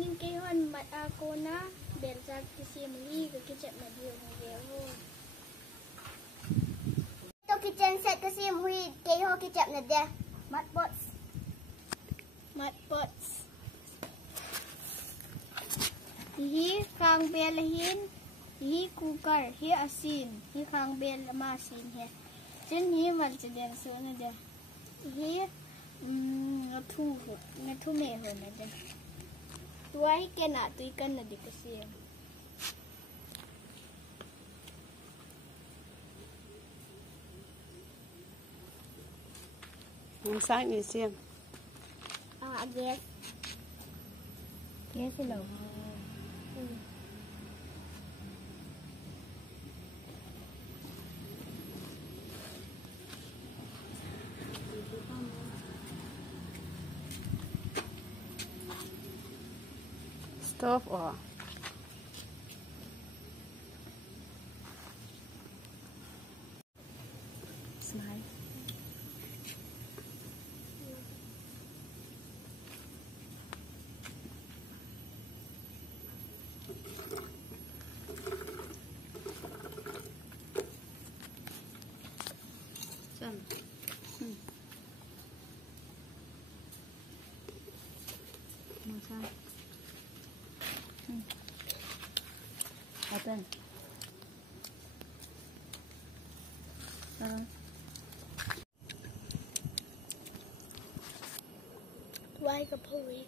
ngin kehon mat ako na belzak kisimli ke kicap na dia ngeho. To kitchen set kisim hui keho kicap na dia. Mat pots. Hi khang bel hin, hi cooker, hi asin, hi khang bel masin he. Chen hi mal chen so na dia. Hi ngatu me ho na dia. Tuai ke na tu ikan na dikasih. Yang sáng nhìn xem. Yes. Yes hello. Stove or Smile. Makan. Aten. Tuai ke pui.